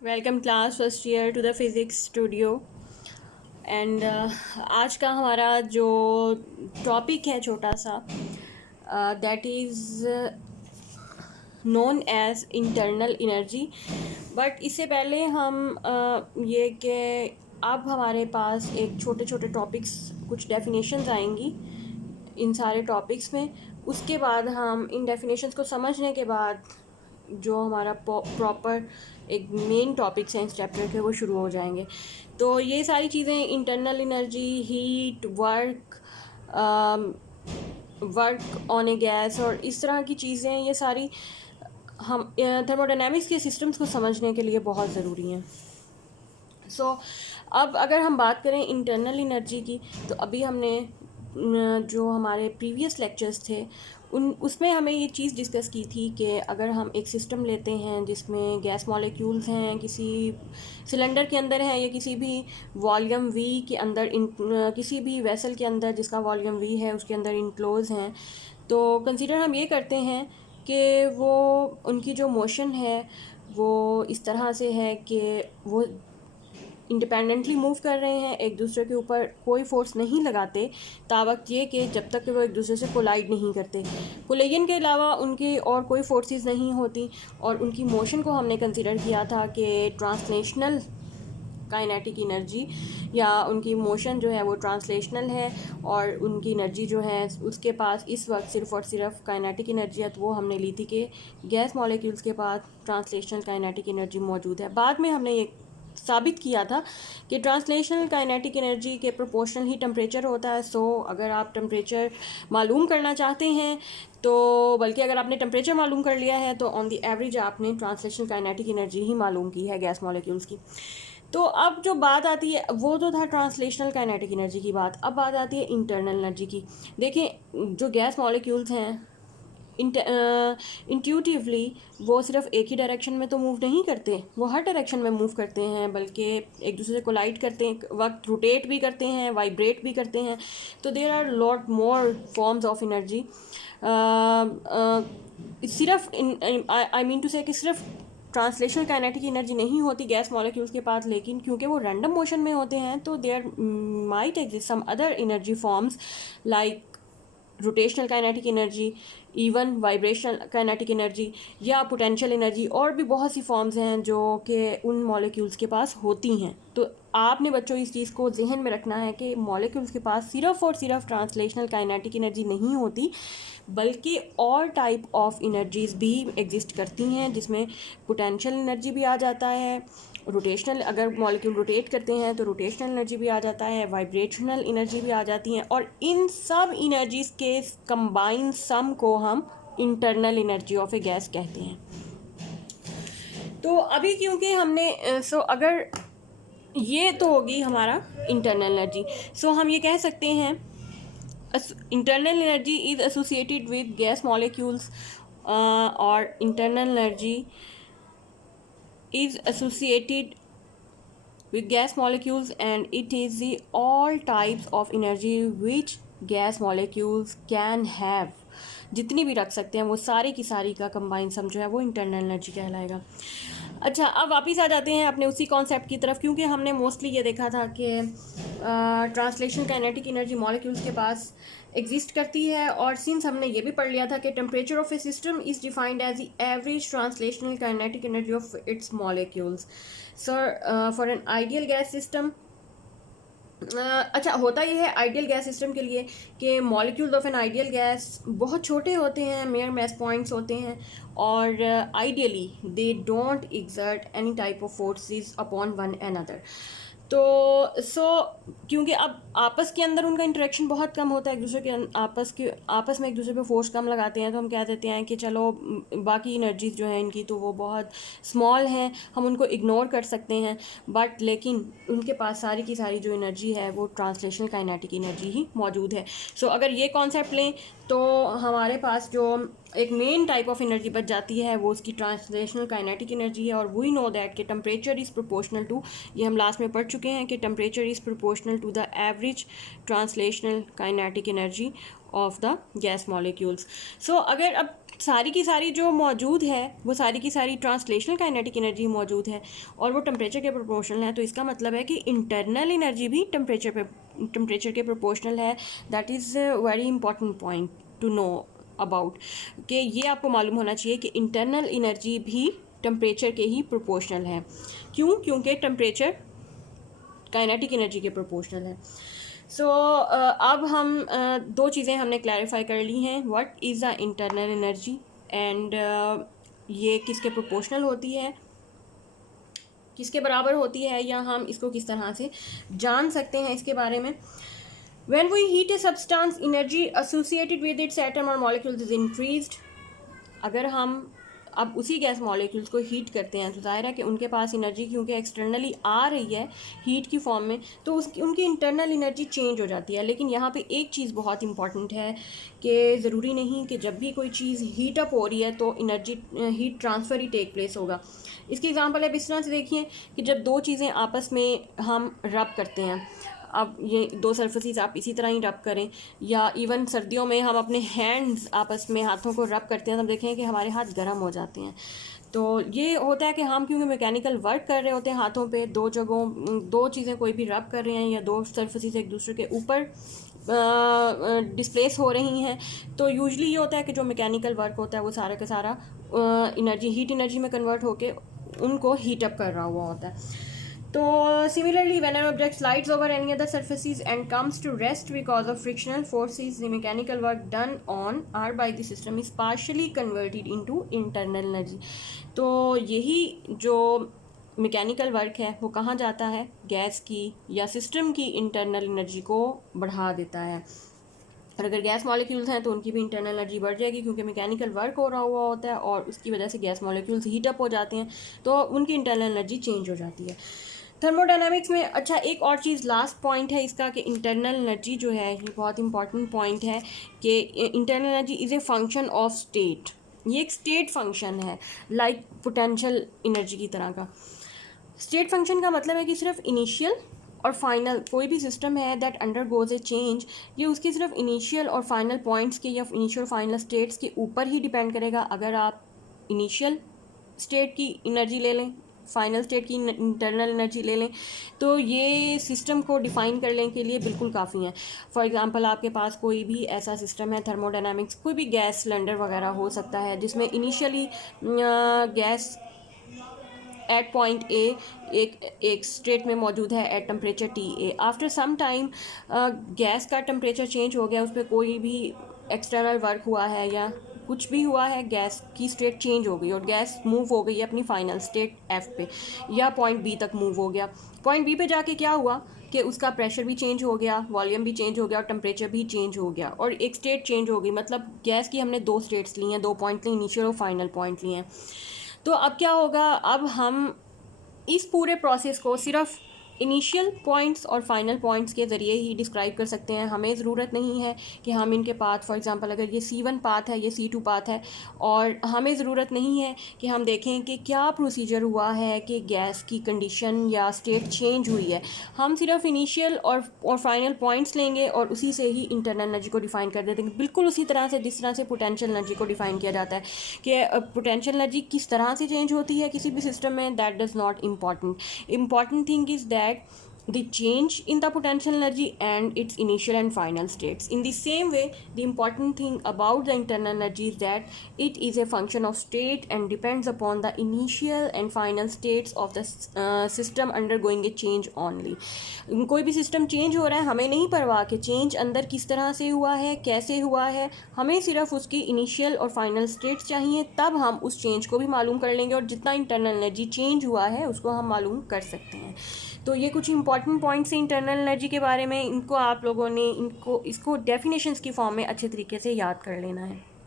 Welcome class first year to the physics studio. And आज का हमारा जो टॉपिक है छोटा सा, that is known as internal energy. But इससे पहले हम ये कि अब हमारे पास एक छोटे छोटे टॉपिक्स, कुछ डेफिनेशंस आएंगी इन सारे टॉपिक्स में। उसके बाद हम इन डेफिनेशंस को समझने के बाद जो हमारा प्रॉपर एक मेन टॉपिक्स हैं इस चैप्टर के, वो शुरू हो जाएंगे। तो ये सारी चीज़ें, internal energy, heat, work on A gas और इस तरह की चीज़ें, ये सारी हम थर्मोडायनेमिक्स के सिस्टम्स को समझने के लिए बहुत ज़रूरी हैं। सो अब अगर हम बात करें इंटरनल एनर्जी की, तो अभी हमने जो हमारे प्रीवियस लेक्चर्स थे उसमें हमें ये चीज़ डिस्कस की थी कि अगर हम एक सिस्टम लेते हैं जिसमें गैस मॉलिक्यूल्स हैं, किसी सिलेंडर के अंदर हैं या किसी भी वॉल्यूम वी के अंदर, किसी भी वेसल के अंदर जिसका वॉल्यूम वी है उसके अंदर इनक्लोज हैं, तो कंसीडर हम ये करते हैं कि वो उनकी जो मोशन है वो इस तरह से है कि वो इंडिपेंडेंटली मूव कर रहे हैं, एक दूसरे के ऊपर कोई फोर्स नहीं लगाते तावक्त ये कि जब तक कि वो एक दूसरे से कोलाइड नहीं करते। कोलिजन के अलावा उनकी और कोई फोर्सेस नहीं होती, और उनकी मोशन को हमने कंसीडर किया था कि ट्रांसलेशनल काइनेटिक एनर्जी, या उनकी मोशन जो है वो ट्रांसलेशनल है, और उनकी एनर्जी जो है उसके पास इस वक्त सिर्फ और सिर्फ काइनेटिक एनर्जी है। तो वो हमने ली थी कि गैस मॉलिक्यूल्स के पास ट्रांसलेशनल काइनेटिक एनर्जी मौजूद है। बाद में हमने ये साबित किया था कि ट्रांसलेशनल काइनेटिक एनर्जी के प्रोपोर्शनल ही टेम्परेचर होता है। सो अगर आप टेम्परेचर मालूम करना चाहते हैं, तो बल्कि अगर आपने टेम्परेचर मालूम कर लिया है तो ऑन द एवरेज आपने ट्रांसलेशनल काइनेटिक एनर्जी ही मालूम की है गैस मॉलिक्यूल्स की। तो अब जो बात आती है, वो तो था ट्रांसलेशनल काइनेटिक एनर्जी की बात। अब बात आती है इंटरनल एनर्जी की। देखें, जो गैस मॉलिक्यूल्स हैं इंट्यूटिवली वो सिर्फ एक ही डायरेक्शन में तो मूव नहीं करते, वो हर डायरेक्शन में मूव करते हैं, बल्कि एक दूसरे से कोलाइड करते हैं, वक्त रोटेट भी करते हैं, वाइब्रेट भी करते हैं। तो there are lot more forms of energy. सिर्फ आई मीन टू से कि सिर्फ ट्रांसलेशनल काइनेटिक एनर्जी नहीं होती गैस मॉलिक्यूल्स के पास, लेकिन क्योंकि वो रैंडम मोशन में होते हैं तो there might exist some other energy forms like rotational kinetic energy, even vibrational kinetic energy, या पोटेंशियल एनर्जी, और भी बहुत सी फॉर्म्स हैं जो कि उन मॉलिक्यूल्स के पास होती हैं। तो आपने बच्चों इस चीज़ को जहन में रखना है कि मॉलिक्यूल्स के पास सिर्फ और सिर्फ ट्रांसलेशनल काइनेटिक एनर्जी नहीं होती, बल्कि और टाइप ऑफ एनर्जीज भी एग्जिस्ट करती हैं, जिसमें पोटेंशियल एनर्जी भी आ जाता है, रोटेशनल, अगर मॉलिक्यूल रोटेट करते हैं तो रोटेशनल एनर्जी भी आ जाता है, वाइब्रेशनल एनर्जी भी आ जाती हैं, और इन सब एनर्जीज के कंबाइन सम को हम internal energy of A gas कहते हैं। तो अभी क्योंकि हमने अगर ये तो होगी हमारा इंटरनल एनर्जी, हम ये कह सकते हैं internal energy is associated with gas molecules, और internal energy is associated with gas molecules, and it is the all types of energy which gas molecules can have। जितनी भी रख सकते हैं वो सारी की सारी का कंबाइन सम जो है वो इंटरनल एनर्जी कहलाएगा। अच्छा, अब वापस आ जाते हैं अपने उसी कॉन्सेप्ट की तरफ, क्योंकि हमने मोस्टली ये देखा था कि ट्रांसलेशन काइनेटिक एनर्जी मॉलिक्यूल्स के पास एग्जिस्ट करती है, और सिंस हमने ये भी पढ़ लिया था कि temperature of a system is defined as the average translational kinetic energy of its molecules. Sir for an ideal gas system, अच्छा होता ये है आइडियल गैस सिस्टम के लिए कि molecules of N ideal gas बहुत छोटे होते हैं, मेयर मास पॉइंट्स होते हैं, और ideally they don't exert any type of forces upon one another. तो क्योंकि अब आपस के अंदर उनका इंटरेक्शन बहुत कम होता है, एक दूसरे के आपस में एक दूसरे पे फोर्स कम लगाते हैं, तो हम कह देते हैं कि चलो बाकी एनर्जीज जो हैं इनकी तो वो बहुत स्मॉल हैं, हम उनको इग्नोर कर सकते हैं। बट लेकिन उनके पास सारी की सारी जो एनर्जी है वो ट्रांसलेशनल काइनेटिक एनर्जी ही मौजूद है। अगर ये कॉन्सेप्ट लें तो हमारे पास जो एक मेन टाइप ऑफ एनर्जी बच जाती है, वो उसकी ट्रांसलेशनल काइनेटिक एनर्जी है। और वी नो दैट कि टेम्परेचर इज़ प्रोपोर्शनल टू, ये हम लास्ट में पढ़ चुके हैं कि temperature is proportional to the average translational kinetic energy of the gas molecules. So अगर अब सारी की सारी जो मौजूद है वो सारी की सारी ट्रांसलेशनल काइनेटिक एनर्जी मौजूद है और वो टेम्परेचर के प्रोपोर्शनल है, तो इसका मतलब है कि इंटरनल एनर्जी भी टेम्परेचर के प्रोपोर्शनल है। That is very important point to know about, कि ये आपको मालूम होना चाहिए कि इंटरनल एनर्जी भी टेम्परेचर के ही प्रोपोर्शनल है। क्यों? क्योंकि टेम्परेचर काइनेटिक एनर्जी के प्रोपोर्शनल है। सो अब हम दो चीज़ें हमने क्लैरिफाई कर ली हैं, what is the internal energy and ये किसके प्रोपोर्शनल होती है, किसके बराबर होती है, या हम इसको किस तरह से जान सकते हैं इसके बारे में। When we heat a substance, energy associated with its atom or molecules is increased. अगर हम अब उसी गैस मॉलिक्यूल्स को हीट करते हैं तो ज़ाहिर है कि उनके पास एनर्जी क्योंकि एक्सटर्नली आ रही है हीट की फॉर्म में, तो उनकी इंटरनल एनर्जी चेंज हो जाती है। लेकिन यहाँ पे एक चीज़ बहुत इंपॉर्टेंट है कि ज़रूरी नहीं कि जब भी कोई चीज़ हीट अप हो रही है तो एनर्जी हीट ट्रांसफ़र ही टेक प्लेस होगा। इसकी एग्जांपल है इस तरह से देखिए कि जब दो चीज़ें आपस में हम रब करते हैं, अब ये दो सरफेसेस आप इसी तरह ही रब करें, या इवन सर्दियों में हम अपने हैंड्स आपस में हाथों को रब करते हैं तो देखें कि हमारे हाथ गर्म हो जाते हैं। तो ये होता है कि हम क्योंकि मैकेनिकल वर्क कर रहे होते हैं हाथों पे, दो जगहों दो चीज़ें कोई भी रब कर रहे हैं या दो सरफेसेस एक दूसरे के ऊपर डिस्प्लेस हो रही हैं, तो यूजली ये होता है कि जो मैकेनिकल वर्क होता है वो सारा का सारा एनर्जी हीट एनर्जी में कन्वर्ट होके उनको हीट अप कर रहा हुआ होता है। तो similarly, when an object slides over any other surfaces and comes to rest because of frictional forces, the mechanical work done on or by the system is partially converted into internal energy. तो यही जो mechanical work है वो कहाँ जाता है, gas की या सिस्टम की इंटरनल एनर्जी को बढ़ा देता है। और अगर गैस मॉलिक्यूल्स हैं तो उनकी भी इंटरनल एनर्जी बढ़ जाएगी क्योंकि मैकेनिकल वर्क हो रहा हुआ होता है और उसकी वजह से गैस मॉलिक्यूल्स हीट अप हो जाते हैं, तो उनकी इंटरनल एनर्जी चेंज हो जाती है। थर्मोडायनामिक्स में अच्छा एक और चीज़ लास्ट पॉइंट है इसका कि इंटरनल एनर्जी जो है ये बहुत इंपॉर्टेंट पॉइंट है कि internal energy is a function of state. ये एक स्टेट फंक्शन है, लाइक पोटेंशियल एनर्जी की तरह का। स्टेट फंक्शन का मतलब है कि सिर्फ इनिशियल और फाइनल कोई भी सिस्टम है that under goes A change, ये उसके सिर्फ इनिशियल और फाइनल पॉइंट्स के या इनिशियल फाइनल स्टेट्स के ऊपर ही डिपेंड करेगा। अगर आप इनिशियल स्टेट की एनर्जी ले लें, फाइनल स्टेट की इंटरनल एनर्जी ले लें, तो ये सिस्टम को डिफ़ाइन करने के लिए बिल्कुल काफ़ी हैं। फॉर एग्जांपल आपके पास कोई भी ऐसा सिस्टम है थर्मोडायनामिक्स, कोई भी गैस सिलेंडर वगैरह हो सकता है जिसमें initially gas at point A एक स्टेट में मौजूद है at temperature TA। After some time gas का टेम्परेचर चेंज हो गया, उस पर कोई भी एक्सटर्नल वर्क हुआ है या कुछ भी हुआ है, गैस की स्टेट चेंज हो गई और गैस मूव हो गई है अपनी फाइनल स्टेट F पे या पॉइंट B तक मूव हो गया। पॉइंट B पे जाके क्या हुआ कि उसका प्रेशर भी चेंज हो गया, वॉल्यूम भी चेंज हो गया और टेम्परेचर भी चेंज हो गया और एक स्टेट चेंज हो गई। मतलब गैस की हमने दो स्टेट्स ली हैं, दो पॉइंट लिए, इनिशियल और फाइनल पॉइंट लिए हैं। तो अब क्या होगा, अब हम इस पूरे प्रोसेस को सिर्फ इनिशियल पॉइंट्स और फाइनल पॉइंट्स के ज़रिए ही डिस्क्राइब कर सकते हैं। हमें ज़रूरत नहीं है कि हम इनके पाथ, फॉर एग्जांपल अगर ये C1 पाथ है, ये C2 पाथ है, और हमें ज़रूरत नहीं है कि हम देखें कि क्या प्रोसीजर हुआ है कि गैस की कंडीशन या स्टेट चेंज हुई है। हम सिर्फ इनिशियल और फाइनल पॉइंट्स लेंगे और उसी से ही इंटरनल एनर्जी को डिफ़ाइन कर देते हैं। बिल्कुल उसी तरह से जिस तरह से पोटेंशियल एनर्जी को डिफ़ाइन किया जाता है कि पोटेंशियल एनर्जी किस तरह से चेंज होती है किसी भी सिस्टम में, that does not important thing is that the change in the potential energy and its initial and final states. In the same way, the important thing about the internal energy is that it is a function of state and depends upon the initial and final states of the system undergoing a change only. कोई भी system change हो रहा है, हमें नहीं परवाह कि change अंदर किस तरह से हुआ है, कैसे हुआ है, हमें सिर्फ उसकी इनिशियल और फाइनल स्टेट्स चाहिए, तब हम उस चेंज को भी मालूम कर लेंगे और जितना इंटरनल एनर्जी चेंज हुआ है उसको हम मालूम कर सकते हैं। तो ये कुछ इंपॉर्टेंट पॉइंट्स हैं इंटरनल एनर्जी के बारे में, इनको आप लोगों ने इसको डेफिनेशंस की फॉर्म में अच्छे तरीके से याद कर लेना है।